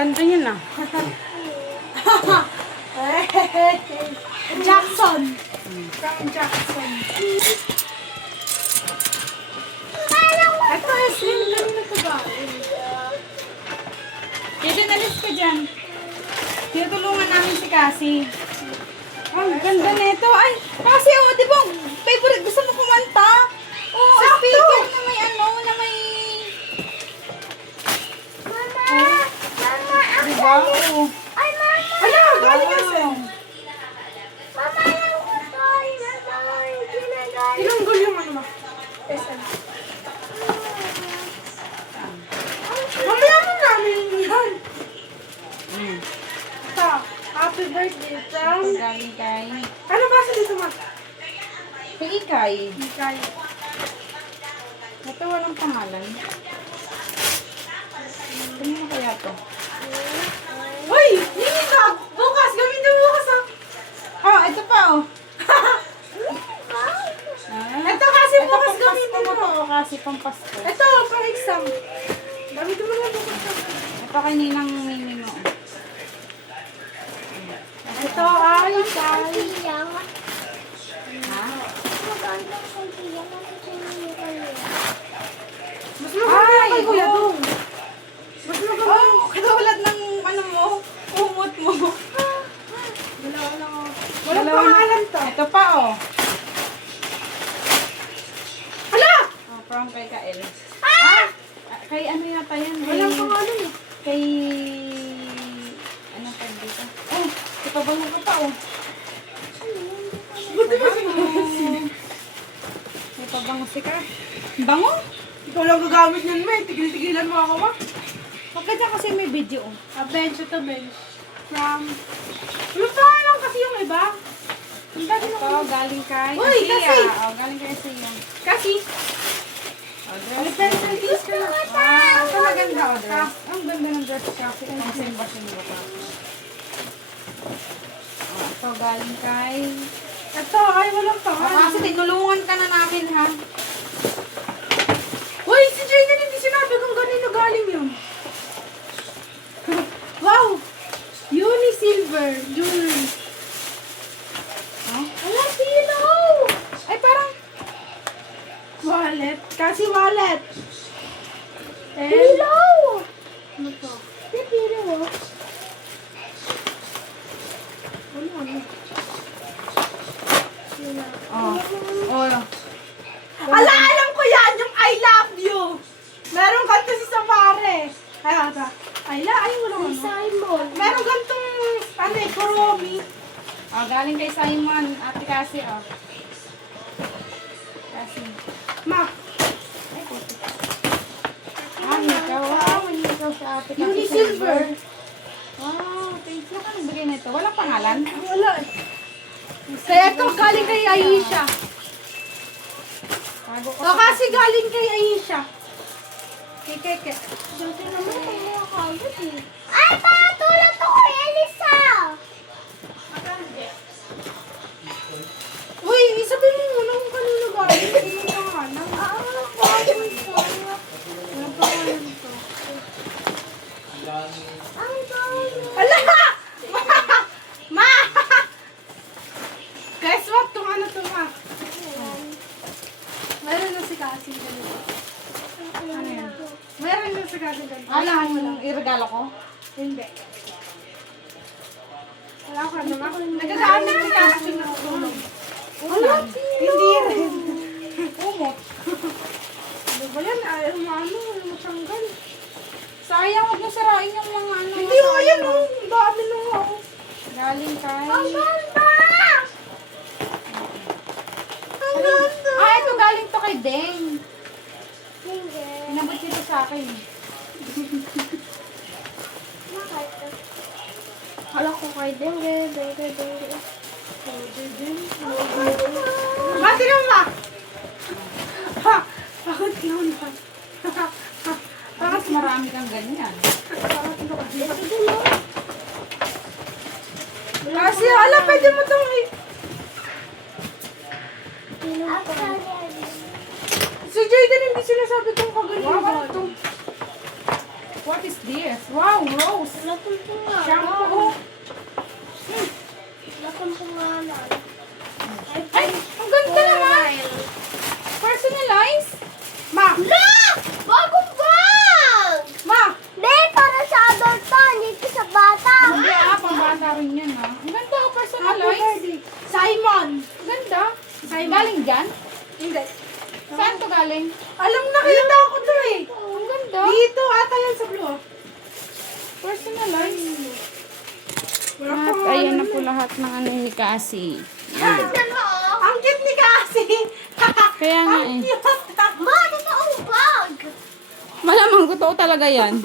ganda yun ah. Jackson. From Jackson. Ito is slim. Kanina ito ba? Kaya nalis ka dyan. Tinutulungan namin si Cassie. Ang ganda nito. Ay, Cassie, oh, di ba, favorite, gusto mo kumanta? Oh, speaker na may ano, na may... Di ba? Oh. Ay, mama! Ala, galing asin. Mama, lang ko to. Ginagal. Ilunggol yung ano ma. SM. Mamaya mo namin yan. Ito, happy birthday from... Galing kay... Ano ba sa dito ma? Kay Ikay. Mikay. Ito walang pangalan. Ano kaya to? Uy! Hindi ka! Bukas! Gamitin mo bukas ah! Oh, ito pa oh. Ito kasi bukas Ito gamitin mo. to kasi pampasko. Ito, pang exam. Gamitin mo lang bukas ah. Ito kay Ninang Mimi mo. Ito ay kay... Siyang. Ha? Maganda sa siyang. Mas maganda kay Kuya oh. Dong. Mas maganda. Oh, katulad ng ano mo, umot mo. Dalawa lang ako. Walang Dalawa na- pangalan to. Ito pa oh. Hala! Oh, from kay Kael. Ah! Kay ano yata yan? Kay... Walang pangalan eh. Kay... Ano pa dito? Oh, ipabango ko pa oh. Buti ba siya? May pabango si Ka. Bango? Ikaw lang gagamit nun mo eh. Tigil-tigilan mo ako ma. Huwag ka dyan kasi may video oh. A bench ito bench. From... May pangalan kasi yung iba. Ang dami Ito, naman. galing kay... Uy, Asiya. kasi! Oh, galing kay Asiya. Kasi, Oh, may dress. pencil case ka na. Ah, ito maganda oh, dress. Ang ganda ng dress kasi. Ang simba-simba pa. Oh, ito galing kay... Ito, ay walang Oh, pangalan. kasi tinulungan ka na namin ha. Uy, si Jaden hindi sinabi kung ganino galing yun. Wow! Uni Silver Jewelry. Oh? Ala, sino? Ay, parang... Wallet. Kasi wallet. And... Hello! Ano to? Pipili mo. Ano? Oh. Oh. Ala, alam ko yan! Yung I love you! Meron ganito si Samare. Ay, ata. Ay, walang ano. Simon. Meron gantong, ano eh, Kuromi. Oh, galing kay Simon. Ate Cassie, oh. Cassie. Ma, Ay, puti. Ah, ikaw. Wow, ikaw sa ate Cassie. Uni Silver. Wow, thank you. Ano bigay nito? Walang pangalan? Wala eh. Kaya ito galing kay Aisha. Bago ko. O kasi galing kay Aisha. Kay Keke. Dati naman kung mga kagat eh. Ay, patulad to kay Elisa! Uy, isabihin mo muna kung kanino galing. Anong pangalan? Anong pangalan to? Ang dami. Ala! Ma! Guess what? Kung ano to, ma? Meron na si Cassie ganito. Ano yan? Meron na si Cassie ganito. Ano yung iregalo ko? Hindi. Wala ka naman. Nagagamit ni Cassie ng tulong. Wala. Hindi rin. Umot. Ano ba yan? Ayaw mo ano? Ayaw mo tanggal. Sayang, huwag mo sirain yung mga ano. Hindi o, ayan o. Ang dami nung ako. Galing kay... Ang ganda! Ang ganda! Ah, ito galing to kay Deng. Hindi. Inabot ito sa akin. Bakit? Kala ko kay Dengge, dengge, dengge. Bati ka ma! Ha! Bakit yun ba? Bakit marami kang ganyan? Ito din mo. Kasi ala, pwede mo itong Actually, Si Jaden hindi sinasabi kung kaganyan Wow, ba ano to? What is this? Wow, rose. Lakon ko nga. Shampoo. Lakon ko nga na. Ay, ang ganda naman. Personalized. Ma! Look! Bagong bag! Ma! Be, para sa adult to, hindi sa bata. Hindi pambata rin yan Ang ganda, Happy personalized. birthday. Simon! Ang ganda. Simon. Galing dyan? Hindi. Saan to galing? Alam na kita ako to eh. Ang ganda. Dito ata yan sa blue. Personalized. Wala At pang ayan na ano po lahat ng ano ni Cassie. Ang cute ni Cassie. Kaya nga Ang eh. cute. Ma, totoong bag! Malamang totoo talaga yan.